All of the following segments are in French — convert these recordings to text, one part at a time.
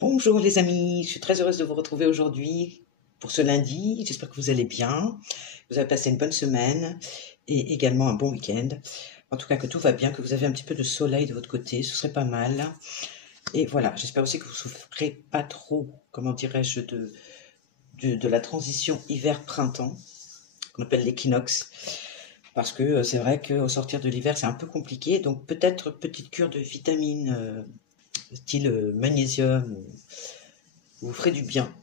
Bonjour les amis, je suis très heureuse de vous retrouver aujourd'hui pour ce lundi. J'espère que vous allez bien, que vous avez passé une bonne semaine et également un bon week-end. En tout cas que tout va bien, que vous avez un petit peu de soleil de votre côté, ce serait pas mal. Et voilà, j'espère aussi que vous souffrez pas trop, comment dirais-je, de la transition hiver-printemps, qu'on appelle l'équinoxe. Parce que c'est vrai qu'au sortir de l'hiver, c'est un peu compliqué. Donc peut-être petite cure de vitamines, style magnésium, vous ferez du bien.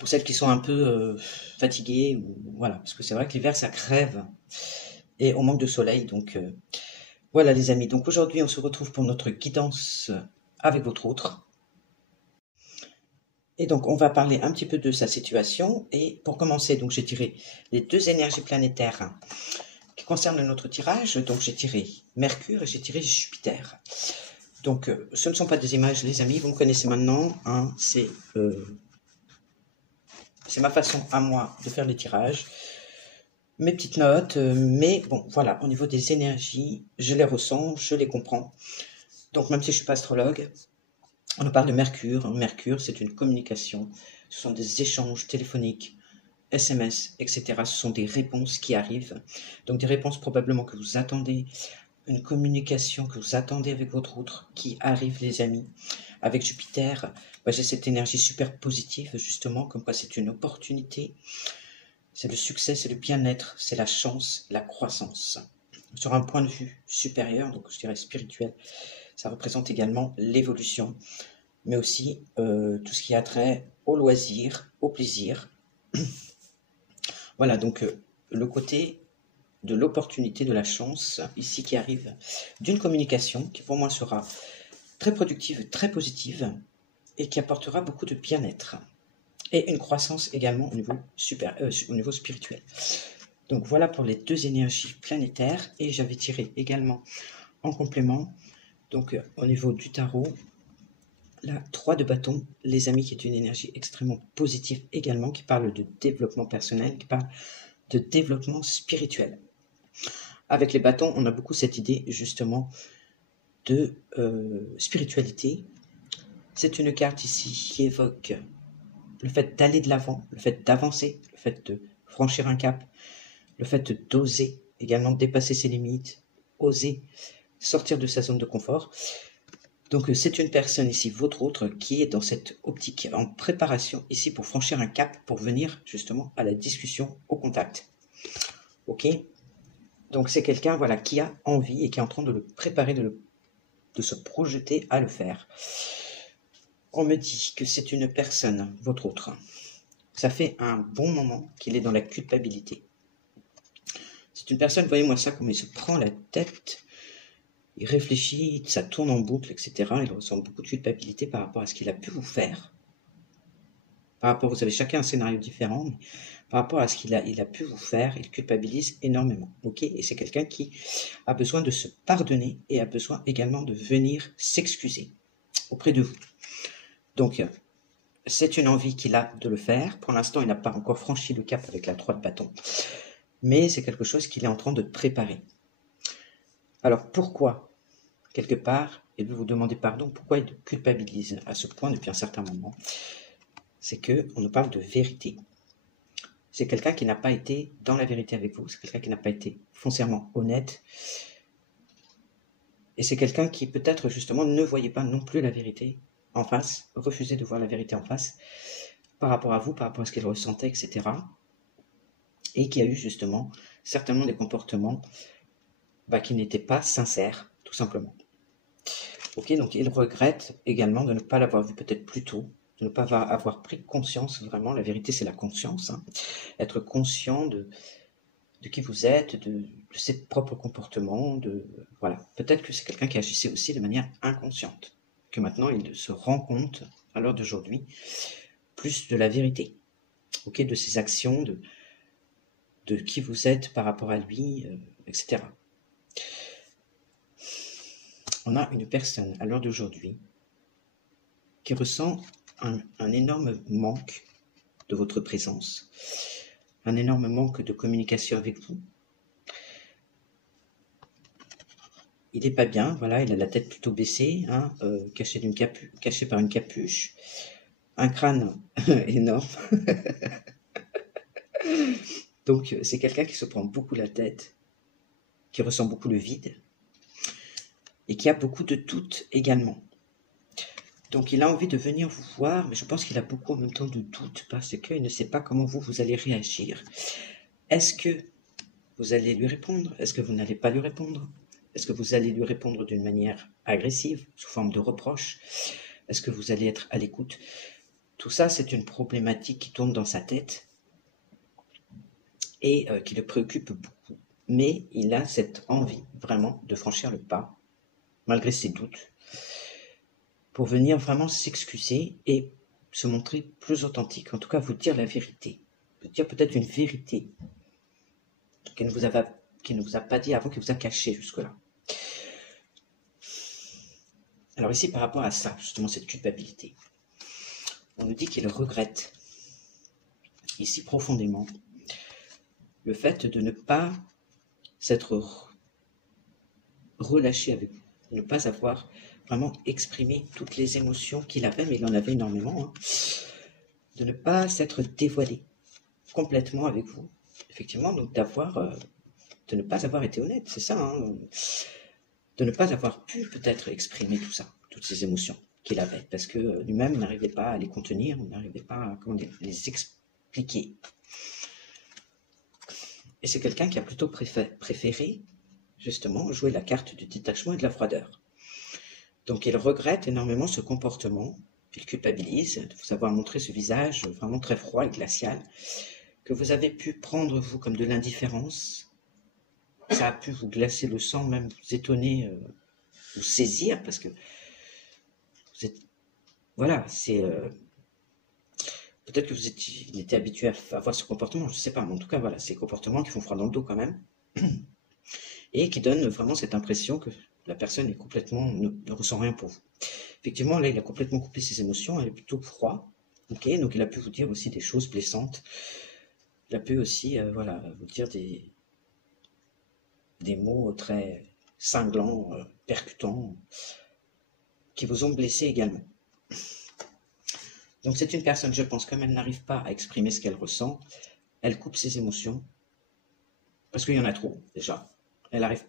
Pour celles qui sont un peu fatiguées, ou, voilà, parce que c'est vrai que l'hiver ça crève et on manque de soleil, donc voilà les amis. Donc aujourd'hui on se retrouve pour notre guidance avec votre autre, et donc on va parler un petit peu de sa situation. Et pour commencer, donc j'ai tiré les deux énergies planétaires qui concernent notre tirage. Donc j'ai tiré Mercure et j'ai tiré Jupiter. Donc ce ne sont pas des images les amis, vous me connaissez maintenant, hein, c'est ma façon à moi de faire les tirages. Mes petites notes, mais bon, voilà, au niveau des énergies, je les ressens, je les comprends. Donc même si je ne suis pas astrologue, on nous parle de Mercure. Mercure, c'est une communication, ce sont des échanges téléphoniques, SMS, etc. Ce sont des réponses qui arrivent. Donc des réponses probablement que vous attendez, une communication que vous attendez avec votre autre qui arrive les amis. Avec Jupiter, j'ai cette énergie super positive justement, comme quoi c'est une opportunité. C'est le succès, c'est le bien-être, c'est la chance, la croissance. Sur un point de vue supérieur, donc je dirais spirituel, ça représente également l'évolution, mais aussi tout ce qui a trait au loisir, au plaisir. Voilà, donc le côté de l'opportunité, de la chance, ici qui arrive d'une communication qui pour moi sera très productive, très positive et qui apportera beaucoup de bien-être. Et une croissance également au niveau spirituel. Donc voilà pour les deux énergies planétaires. Et j'avais tiré également en complément, donc au niveau du tarot, la 3 de bâton, les amis, qui est une énergie extrêmement positive également, qui parle de développement personnel, qui parle de développement spirituel. Avec les bâtons, on a beaucoup cette idée justement de spiritualité. C'est une carte ici qui évoque le fait d'aller de l'avant, le fait d'avancer, le fait de franchir un cap, le fait d'oser également dépasser ses limites, oser sortir de sa zone de confort. Donc c'est une personne ici, votre autre, qui est dans cette optique, en préparation ici pour franchir un cap, pour venir justement à la discussion, au contact. Ok. Donc c'est quelqu'un, voilà, qui a envie et qui est en train de le préparer, de se projeter à le faire. On me dit que c'est une personne, votre autre. Ça fait un bon moment qu'il est dans la culpabilité. C'est une personne, voyez-moi ça, comme il se prend la tête, il réfléchit, ça tourne en boucle, etc. Il ressent beaucoup de culpabilité par rapport à ce qu'il a pu vous faire. Par rapport, vous avez chacun un scénario différent, mais par rapport à ce qu'il a pu vous faire, il culpabilise énormément. Ok. Et c'est quelqu'un qui a besoin de se pardonner et a besoin également de venir s'excuser auprès de vous. Donc, c'est une envie qu'il a de le faire. Pour l'instant, il n'a pas encore franchi le cap avec la 3 de bâton, mais c'est quelque chose qu'il est en train de préparer. Alors, pourquoi, quelque part, il veut vous demander pardon, pourquoi il culpabilise à ce point depuis un certain moment? C'est qu'on nous parle de vérité. C'est quelqu'un qui n'a pas été dans la vérité avec vous, c'est quelqu'un qui n'a pas été foncièrement honnête, et c'est quelqu'un qui peut-être justement ne voyait pas non plus la vérité en face, refusait de voir la vérité en face, par rapport à vous, par rapport à ce qu'il ressentait, etc. Et qui a eu justement certainement des comportements qui n'étaient pas sincères, tout simplement. Ok, donc il regrette également de ne pas l'avoir vu peut-être plus tôt, de ne pas avoir pris conscience, vraiment, la vérité c'est la conscience, hein. Être conscient de qui vous êtes, de ses propres comportements, voilà. Peut-être que c'est quelqu'un qui agissait aussi de manière inconsciente, que maintenant il se rend compte, à l'heure d'aujourd'hui, plus de la vérité, ok, de ses actions, de qui vous êtes par rapport à lui, etc. On a une personne, à l'heure d'aujourd'hui, qui ressent un énorme manque de votre présence, un énorme manque de communication avec vous. il n'est pas bien, voilà, il a la tête plutôt baissée, hein, caché par une capuche, un crâne énorme. Donc c'est quelqu'un qui se prend beaucoup la tête, qui ressent beaucoup le vide, et qui a beaucoup de doutes également. Donc il a envie de venir vous voir, mais je pense qu'il a beaucoup en même temps de doutes, parce qu'il ne sait pas comment vous allez réagir. Est-ce que vous allez lui répondre? Est-ce que vous n'allez pas lui répondre? Est-ce que vous allez lui répondre d'une manière agressive, sous forme de reproche? Est-ce que vous allez être à l'écoute? Tout ça, c'est une problématique qui tourne dans sa tête et qui le préoccupe beaucoup. Mais il a cette envie vraiment de franchir le pas, malgré ses doutes, pour venir vraiment s'excuser et se montrer plus authentique, en tout cas vous dire la vérité, vous dire peut-être une vérité qu'il ne vous a pas dit avant, qu'il vous a caché jusque-là. Alors ici, par rapport à ça, justement, cette culpabilité, on nous dit qu'il regrette, ici profondément, le fait de ne pas s'être relâché avec vous, de ne pas avoir vraiment exprimé toutes les émotions qu'il avait, mais il en avait énormément, hein, de ne pas s'être dévoilé complètement avec vous, effectivement, donc de ne pas avoir été honnête, c'est ça, hein, de ne pas avoir pu peut-être exprimer tout ça, toutes ces émotions qu'il avait, parce que lui-même n'arrivait pas à les contenir, n'arrivait pas à les expliquer. Et c'est quelqu'un qui a plutôt préféré, justement, jouer la carte du détachement et de la froideur. Donc il regrette énormément ce comportement, il culpabilise de vous avoir montré ce visage vraiment très froid et glacial, que vous avez pu prendre, vous, comme de l'indifférence. Ça a pu vous glacer le sang, même vous étonner, vous saisir, parce que vous êtes... Voilà, c'est... peut-être que vous étiez habitué à avoir ce comportement, je ne sais pas, mais en tout cas, voilà, ces comportements qui font froid dans le dos quand même, et qui donnent vraiment cette impression que la personne est complètement, ne ressent rien pour vous. Effectivement, là, il a complètement coupé ses émotions, elle est plutôt froid, ok, donc il a pu vous dire aussi des choses blessantes, il a pu aussi, voilà, vous dire des mots très cinglants, percutants, qui vous ont blessé également. Donc c'est une personne, je pense, comme elle n'arrive pas à exprimer ce qu'elle ressent, elle coupe ses émotions, parce qu'il y en a trop, déjà. Elle n'arrivait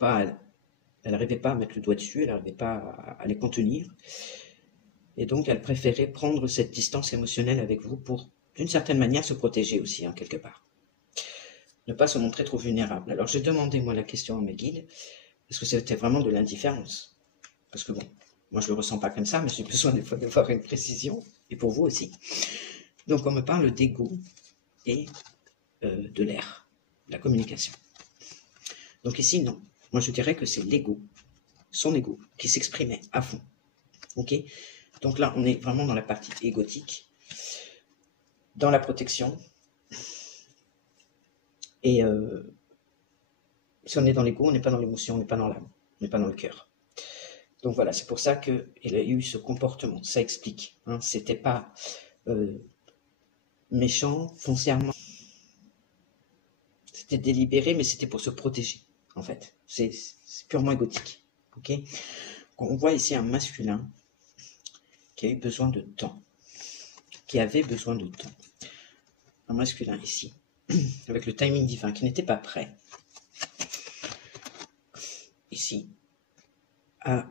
pas à mettre le doigt dessus, elle n'arrivait pas à les contenir. Et donc elle préférait prendre cette distance émotionnelle avec vous pour, d'une certaine manière, se protéger aussi, hein, quelque part. Ne pas se montrer trop vulnérable. Alors j'ai demandé, moi, la question à mes guides, est-ce que c'était vraiment de l'indifférence? Parce que bon, moi je ne le ressens pas comme ça, mais j'ai besoin des fois d'avoir une précision, et pour vous aussi. Donc on me parle d'ego et de l'air, de la communication. Donc ici, non. Moi je dirais que c'est l'ego, son ego, qui s'exprimait à fond. Ok? Donc là, on est vraiment dans la partie égotique, dans la protection. Et si on est dans l'ego, on n'est pas dans l'émotion, on n'est pas dans l'âme, on n'est pas dans le cœur. Donc voilà, c'est pour ça qu'il a eu ce comportement. Ça explique. Hein, c'était pas méchant, foncièrement. C'était délibéré, mais c'était pour se protéger, en fait. C'est purement égotique. Ok? On voit ici un masculin qui a eu besoin de temps, qui avait besoin de temps. Un masculin ici, avec le timing divin, qui n'était pas prêt, ici, à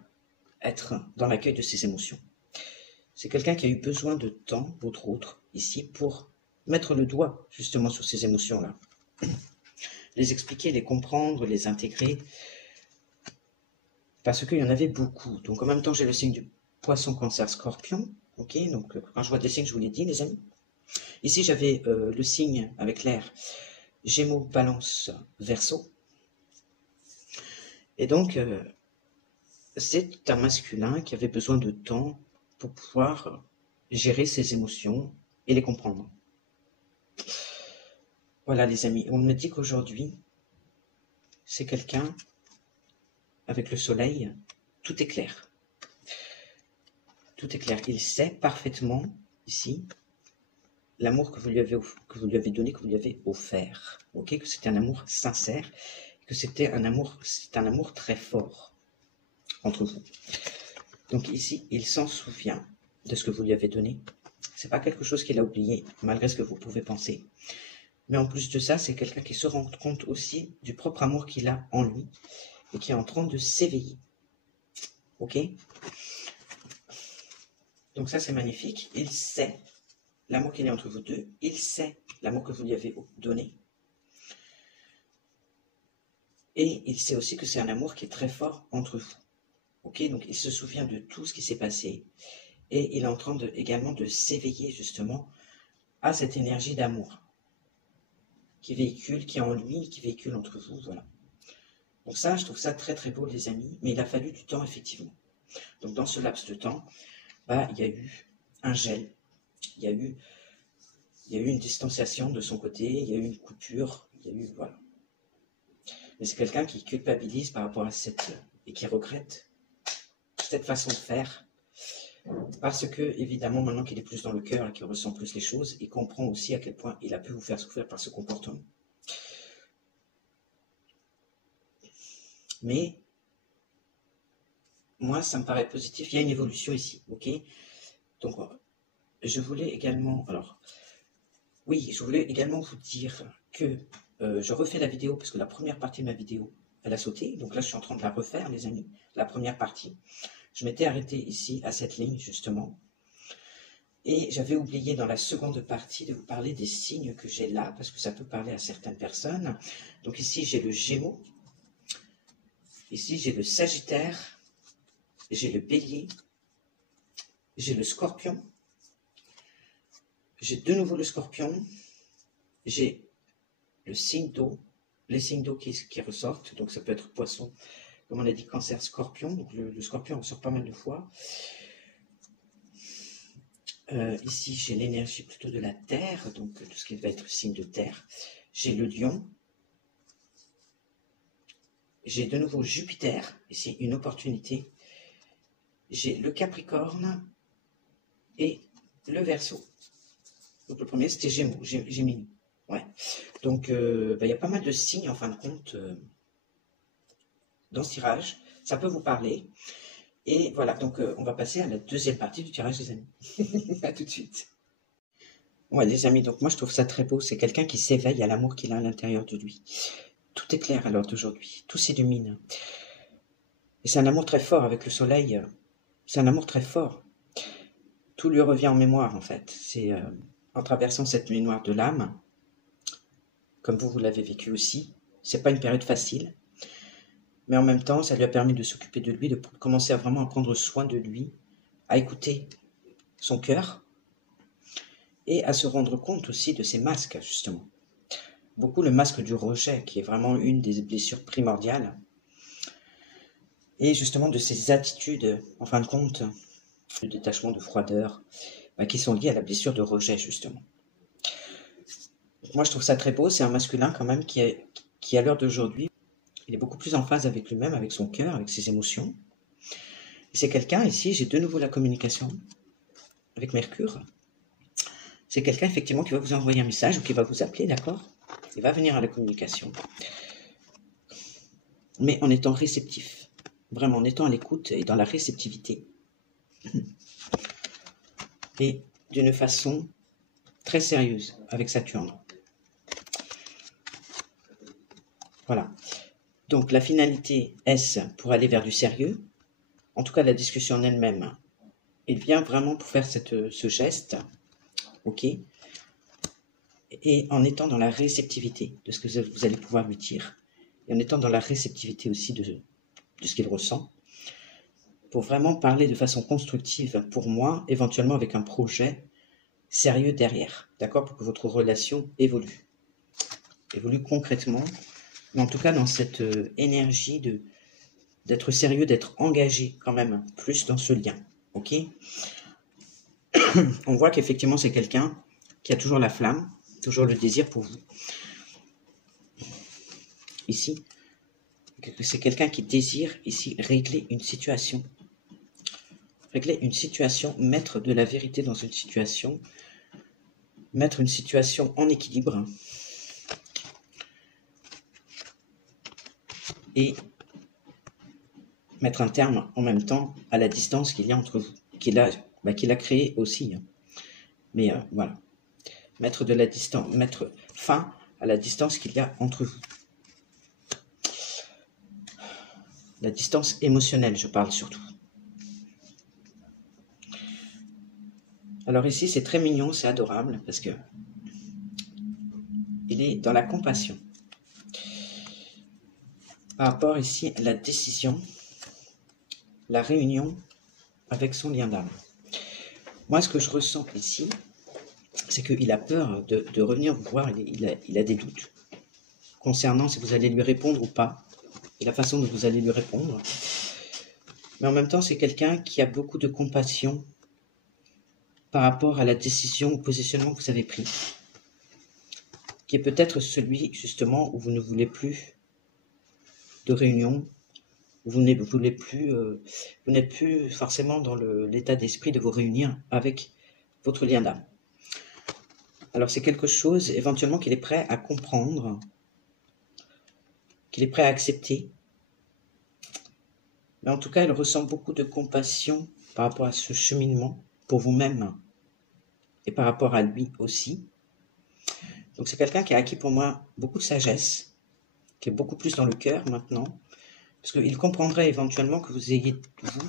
être dans l'accueil de ses émotions. C'est quelqu'un qui a eu besoin de temps, entre autres, ici, pour mettre le doigt, justement, sur ces émotions-là. Les expliquer, les comprendre, les intégrer, parce qu'il y en avait beaucoup. Donc en même temps, j'ai le signe du poisson, cancer, scorpion. Ok, donc quand je vois des signes, je vous l'ai dit, les amis. Ici, j'avais le signe avec l'air Gémeaux, Balance, Verseau. Et donc, c'est un masculin qui avait besoin de temps pour pouvoir gérer ses émotions et les comprendre. Voilà, les amis. On me dit qu'aujourd'hui, c'est quelqu'un avec le soleil, tout est clair. Tout est clair. Il sait parfaitement, ici, l'amour que vous lui avez donné, que vous lui avez offert. Ok, que c'était un amour sincère, que c'est un amour très fort. entre vous. Donc ici, il s'en souvient de ce que vous lui avez donné. C'est pas quelque chose qu'il a oublié, malgré ce que vous pouvez penser. Mais en plus de ça, c'est quelqu'un qui se rend compte aussi du propre amour qu'il a en lui et qui est en train de s'éveiller. Ok? Donc ça, c'est magnifique. Il sait l'amour qu'il y a entre vous deux. Il sait l'amour que vous lui avez donné. Et il sait aussi que c'est un amour qui est très fort entre vous. Ok? Donc il se souvient de tout ce qui s'est passé. Et il est en train également de s'éveiller justement à cette énergie d'amour qui véhicule, qui est en lui, qui véhicule entre vous. Voilà. Donc ça, je trouve ça très très beau les amis. Mais il a fallu du temps effectivement. Donc dans ce laps de temps, bah, il y a eu un gel. Il y a eu une distanciation de son côté. Il y a eu une coupure. Il y a eu... Voilà. Mais c'est quelqu'un qui culpabilise par rapport à et qui regrette cette façon de faire, parce que, évidemment, maintenant qu'il est plus dans le cœur et qu'il ressent plus les choses, il comprend aussi à quel point il a pu vous faire souffrir par ce comportement. Mais, moi, ça me paraît positif. Il y a une évolution ici, ok? Donc, je voulais également... Alors, oui, je voulais également vous dire que je refais la vidéo, parce que la première partie de ma vidéo, elle a sauté. Donc là, je suis en train de la refaire, les amis. La première partie. Je m'étais arrêté ici, à cette ligne, justement. Et j'avais oublié dans la seconde partie de vous parler des signes que j'ai là, parce que ça peut parler à certaines personnes. Donc ici, j'ai le Gémeaux. Ici, j'ai le Sagittaire. J'ai le Bélier. J'ai le Scorpion. J'ai de nouveau le Scorpion. J'ai le signe d'eau. Les signes d'eau qui ressortent. Donc ça peut être Poisson, comme on a dit, Cancer, Scorpion. Donc le Scorpion ressort pas mal de fois. Ici, j'ai l'énergie plutôt de la Terre, donc tout ce qui va être signe de Terre. J'ai le Lion. J'ai de nouveau Jupiter, ici une opportunité. J'ai le Capricorne et le Verseau. Donc le premier, c'était Gémeaux, Géminis. Ouais. Donc, il y a pas mal de signes, en fin de compte, dans ce tirage. Ça peut vous parler. Et voilà, donc on va passer à la deuxième partie du tirage, les amis. À tout de suite. Ouais, les amis, donc moi je trouve ça très beau. C'est quelqu'un qui s'éveille à l'amour qu'il a à l'intérieur de lui. Tout est clair à l'heure d'aujourd'hui. Tout s'illumine. Et c'est un amour très fort avec le soleil. C'est un amour très fort. Tout lui revient en mémoire, en fait. C'est en traversant cette nuit noire de l'âme, comme vous l'avez vécu aussi. C'est pas une période facile. Mais en même temps, ça lui a permis de s'occuper de lui, de commencer à vraiment prendre soin de lui, à écouter son cœur et à se rendre compte aussi de ses masques, justement. Beaucoup le masque du rejet, qui est vraiment une des blessures primordiales. Et justement de ces attitudes, en fin de compte, de détachement, de froideur, qui sont liées à la blessure de rejet, justement. Moi, je trouve ça très beau. C'est un masculin, quand même, qui à l'heure d'aujourd'hui, il est beaucoup plus en phase avec lui-même, avec son cœur, avec ses émotions. C'est quelqu'un, ici, j'ai de nouveau la communication avec Mercure. C'est quelqu'un, effectivement, qui va vous envoyer un message ou qui va vous appeler, d'accord? Il va venir à la communication. Mais en étant réceptif. Vraiment, en étant à l'écoute et dans la réceptivité. Et d'une façon très sérieuse avec Saturne. Voilà. Donc la finalité, est-ce pour aller vers du sérieux? En tout cas, la discussion en elle-même, il vient vraiment pour faire ce geste, ok? Et en étant dans la réceptivité de ce que vous allez pouvoir lui dire, et en étant dans la réceptivité aussi de ce qu'il ressent, pour vraiment parler de façon constructive pour moi, éventuellement avec un projet sérieux derrière, d'accord? Pour que votre relation évolue concrètement, mais en tout cas dans cette énergie d'être sérieux, d'être engagé quand même plus dans ce lien, ok? On voit qu'effectivement c'est quelqu'un qui a toujours la flamme, toujours le désir pour vous. Ici, c'est quelqu'un qui désire ici régler une situation. Régler une situation, mettre de la vérité dans une situation, mettre une situation en équilibre. Et mettre un terme en même temps à la distance qu'il y a entre vous, qu'il a créé aussi. Hein. Mais voilà, mettre fin à la distance qu'il y a entre vous. La distance émotionnelle, je parle surtout. Alors ici, c'est très mignon, c'est adorable, parce que il est dans la compassion. Par rapport ici à la décision, la réunion avec son lien d'âme. Moi, ce que je ressens ici, c'est qu'il a peur de revenir vous voir, il a des doutes concernant si vous allez lui répondre ou pas, et la façon dont vous allez lui répondre. Mais en même temps, c'est quelqu'un qui a beaucoup de compassion par rapport à la décision ou positionnement que vous avez pris, qui est peut-être celui, justement, où vous ne voulez plus de réunion, où vous n'êtes plus forcément dans l'état d'esprit de vous réunir avec votre lien d'âme. Alors c'est quelque chose éventuellement qu'il est prêt à comprendre, qu'il est prêt à accepter. Mais en tout cas, il ressent beaucoup de compassion par rapport à ce cheminement pour vous-même et par rapport à lui aussi. Donc c'est quelqu'un qui a acquis pour moi beaucoup de sagesse, qui est beaucoup plus dans le cœur maintenant, parce qu'il comprendrait éventuellement que vous ayez, vous,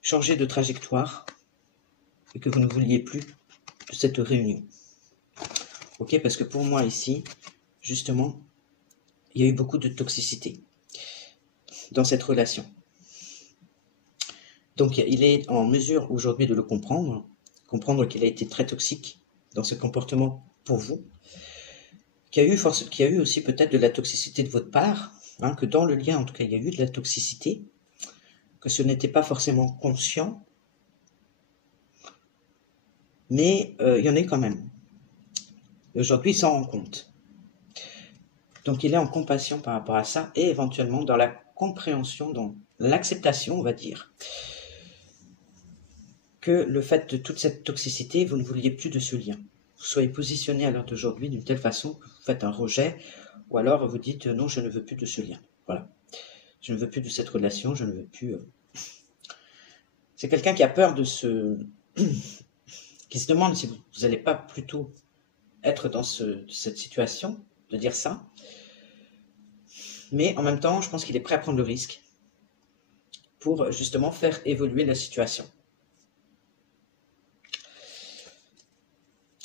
changé de trajectoire et que vous ne vouliez plus de cette réunion. Ok, parce que pour moi ici, justement, il y a eu beaucoup de toxicité dans cette relation. Donc il est en mesure aujourd'hui de le comprendre qu'il a été très toxique dans ce comportement pour vous, qu'il y a eu aussi peut-être de la toxicité de votre part, hein, que dans le lien en tout cas il y a eu de la toxicité, que ce n'était pas forcément conscient, mais il y en a quand même. Et aujourd'hui il s'en rend compte. Donc il est en compassion par rapport à ça et éventuellement dans la compréhension, dans l'acceptation, on va dire, que le fait de toute cette toxicité, vous ne vouliez plus de ce lien. Vous soyez positionné à l'heure d'aujourd'hui d'une telle façon que vous faites un rejet, ou alors vous dites non, je ne veux plus de ce lien. Voilà. Je ne veux plus de cette relation, je ne veux plus... C'est quelqu'un qui a peur de qui se demande si vous n'allez pas plutôt être dans cette situation, de dire ça. Mais en même temps, je pense qu'il est prêt à prendre le risque pour justement faire évoluer la situation.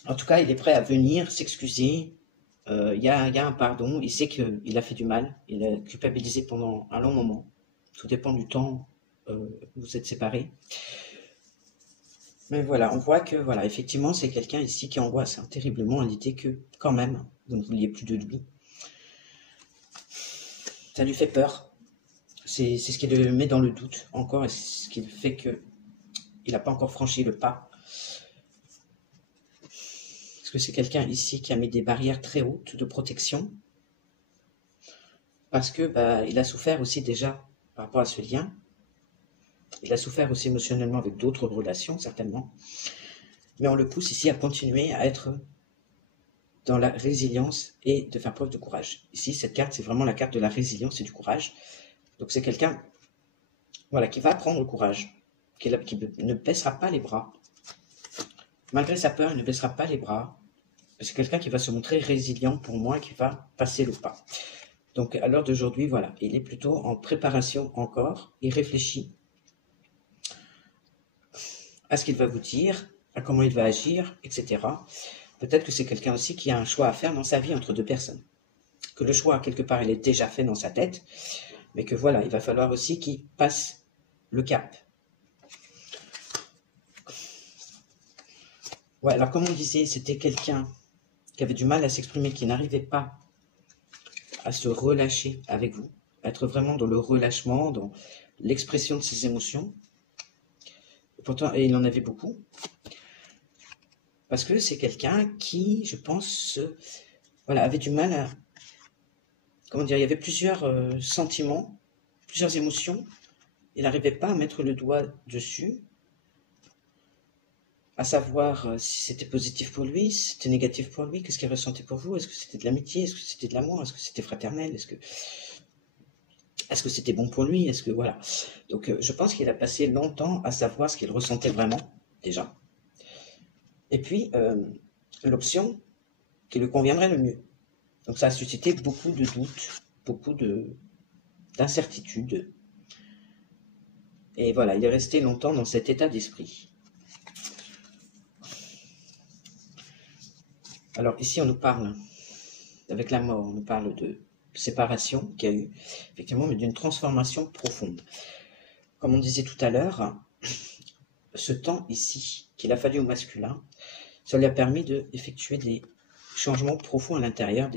En tout cas, il est prêt à venir s'excuser. Il y a un pardon. Il sait qu'il a fait du mal. Il a culpabilisé pendant un long moment. Tout dépend du temps où vous êtes séparés. Mais voilà, on voit que, voilà, effectivement, c'est quelqu'un ici qui angoisse terriblement à l'idée que, quand même, vous ne vouliez plus de lui. Ça lui fait peur. C'est ce qui le met dans le doute encore, et c'est ce qui fait qu'il n'a pas encore franchi le pas. Parce que c'est quelqu'un ici qui a mis des barrières très hautes de protection. Parce que il a souffert aussi déjà par rapport à ce lien. Il a souffert aussi émotionnellement avec d'autres relations, certainement. Mais on le pousse ici à continuer à être dans la résilience et de faire preuve de courage. Ici, cette carte, c'est vraiment la carte de la résilience et du courage. Donc c'est quelqu'un, voilà, qui va prendre courage, qui ne baissera pas les bras. Malgré sa peur, il ne baissera pas les bras. C'est quelqu'un qui va se montrer résilient pour moi, qui va passer le pas. Donc à l'heure d'aujourd'hui, voilà, il est plutôt en préparation encore, il réfléchit à ce qu'il va vous dire, à comment il va agir, etc. Peut-être que c'est quelqu'un aussi qui a un choix à faire dans sa vie entre deux personnes. Que le choix, quelque part, il est déjà fait dans sa tête, mais que voilà, il va falloir aussi qu'il passe le cap. Ouais, alors comme on disait, c'était quelqu'un qui avait du mal à s'exprimer, qui n'arrivait pas à se relâcher avec vous, être vraiment dans le relâchement, dans l'expression de ses émotions. Et pourtant, il en avait beaucoup. Parce que c'est quelqu'un qui, je pense, voilà, avait du mal à... Comment dire, il y avait plusieurs sentiments, plusieurs émotions. Il n'arrivait pas à mettre le doigt dessus, à savoir si c'était positif pour lui, si c'était négatif pour lui, qu'est-ce qu'il ressentait pour vous, est-ce que c'était de l'amitié, est-ce que c'était de l'amour, est-ce que c'était fraternel, est-ce que... Est-ce que c'était bon pour lui? Est-ce que voilà. Donc je pense qu'il a passé longtemps à savoir ce qu'il ressentait vraiment, déjà. Et puis, l'option qui lui conviendrait le mieux. Donc ça a suscité beaucoup de doutes, beaucoup d'incertitudes. Et voilà, il est resté longtemps dans cet état d'esprit. Alors ici, on nous parle, avec la mort, on nous parle de séparation qu'il y a eu, effectivement, mais d'une transformation profonde. Comme on disait tout à l'heure, ce temps ici, qu'il a fallu au masculin, ça lui a permis d'effectuer des changements profonds à l'intérieur.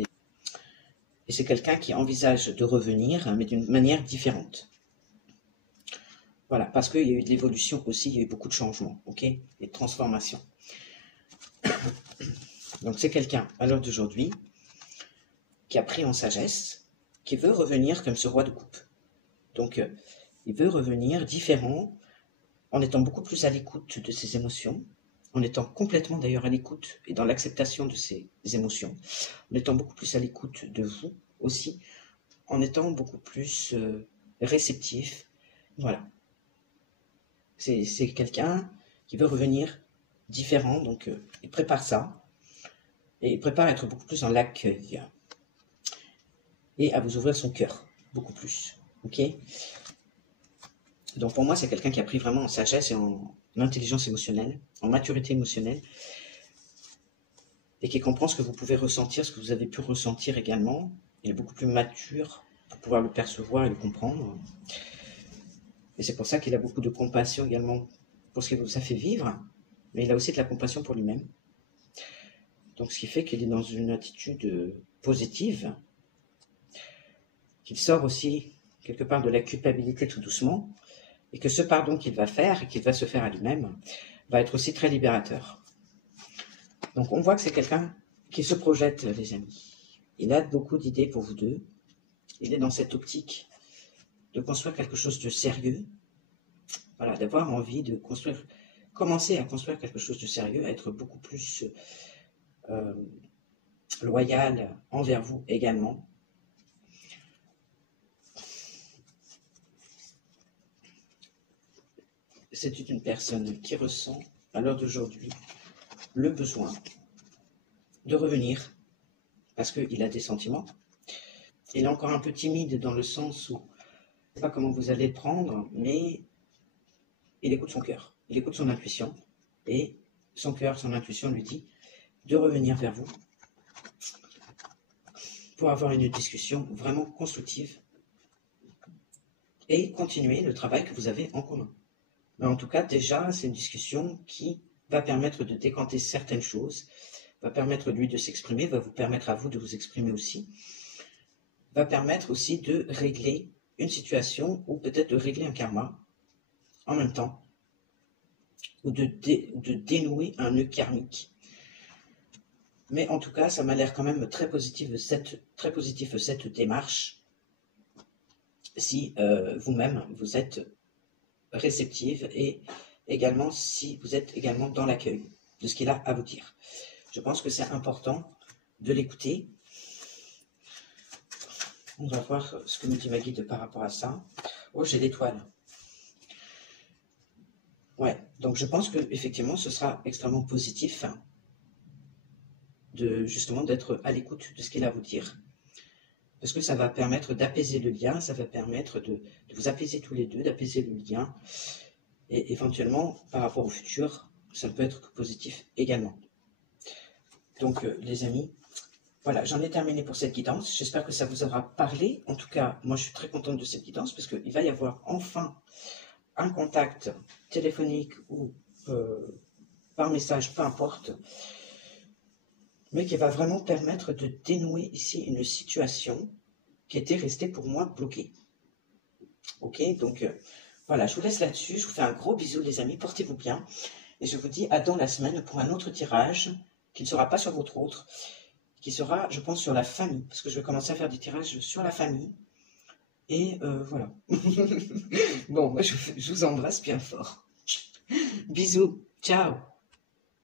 Et c'est quelqu'un qui envisage de revenir, mais d'une manière différente. Voilà, parce qu'il y a eu de l'évolution aussi, il y a eu beaucoup de changements, ok, et de transformations. Donc c'est quelqu'un, à l'heure d'aujourd'hui, qui a pris en sagesse, qui veut revenir comme ce roi de coupe. Donc il veut revenir différent, en étant beaucoup plus à l'écoute de ses émotions, en étant complètement d'ailleurs à l'écoute et dans l'acceptation de ses émotions, en étant beaucoup plus à l'écoute de vous aussi, en étant beaucoup plus réceptif. Voilà. C'est quelqu'un qui veut revenir différent, donc il prépare ça, et il prépare à être beaucoup plus dans l'accueil, et à vous ouvrir son cœur, beaucoup plus, ok? Donc pour moi, c'est quelqu'un qui a pris vraiment en sagesse et en intelligence émotionnelle, en maturité émotionnelle, et qui comprend ce que vous pouvez ressentir, ce que vous avez pu ressentir également. Il est beaucoup plus mature pour pouvoir le percevoir et le comprendre. Et c'est pour ça qu'il a beaucoup de compassion également pour ce qu'il vous a fait vivre, mais il a aussi de la compassion pour lui-même. Donc ce qui fait qu'il est dans une attitude positive, qu'il sort aussi quelque part de la culpabilité tout doucement, et que ce pardon qu'il va faire, et qu'il va se faire à lui-même, va être aussi très libérateur. Donc on voit que c'est quelqu'un qui se projette, les amis. Il a beaucoup d'idées pour vous deux. Il est dans cette optique de construire quelque chose de sérieux. Voilà, d'avoir envie de construire, commencer à construire quelque chose de sérieux, à être beaucoup plus loyal envers vous également. C'est une personne qui ressent, à l'heure d'aujourd'hui, le besoin de revenir, parce qu'il a des sentiments. Il est encore un peu timide dans le sens où, je ne sais pas comment vous allez le prendre, mais il écoute son cœur, il écoute son intuition, et son cœur, son intuition lui dit de revenir vers vous pour avoir une discussion vraiment constructive et continuer le travail que vous avez en commun. Mais en tout cas, déjà, c'est une discussion qui va permettre de décanter certaines choses, va permettre lui de s'exprimer, va vous permettre à vous de vous exprimer aussi, va permettre aussi de régler une situation ou peut-être de régler un karma en même temps, ou de dénouer un nœud karmique. Mais en tout cas, ça m'a l'air quand même très positif cette démarche, si vous-même vous êtes réceptive et également si vous êtes également dans l'accueil de ce qu'il a à vous dire. Je pense que c'est important de l'écouter. On va voir ce que me dit ma guide par rapport à ça. Oh, j'ai l'étoile. Ouais, donc je pense que effectivement, ce sera extrêmement positif de justement d'être à l'écoute de ce qu'il a à vous dire. Parce que ça va permettre d'apaiser le lien, ça va permettre de vous apaiser tous les deux, d'apaiser le lien. Et éventuellement, par rapport au futur, ça ne peut être que positif également. Donc, les amis, voilà, j'en ai terminé pour cette guidance. J'espère que ça vous aura parlé. En tout cas, moi, je suis très contente de cette guidance parce qu'il va y avoir enfin un contact téléphonique ou par message, peu importe, mais qui va vraiment permettre de dénouer ici une situation qui était restée pour moi bloquée. Ok, donc voilà, je vous laisse là-dessus. Je vous fais un gros bisou, les amis. Portez-vous bien. Et je vous dis à dans la semaine pour un autre tirage qui ne sera pas sur votre autre, qui sera, je pense, sur la famille, parce que je vais commencer à faire des tirages sur la famille. Et voilà. Bon, moi, je vous embrasse bien fort. Bisous. Ciao.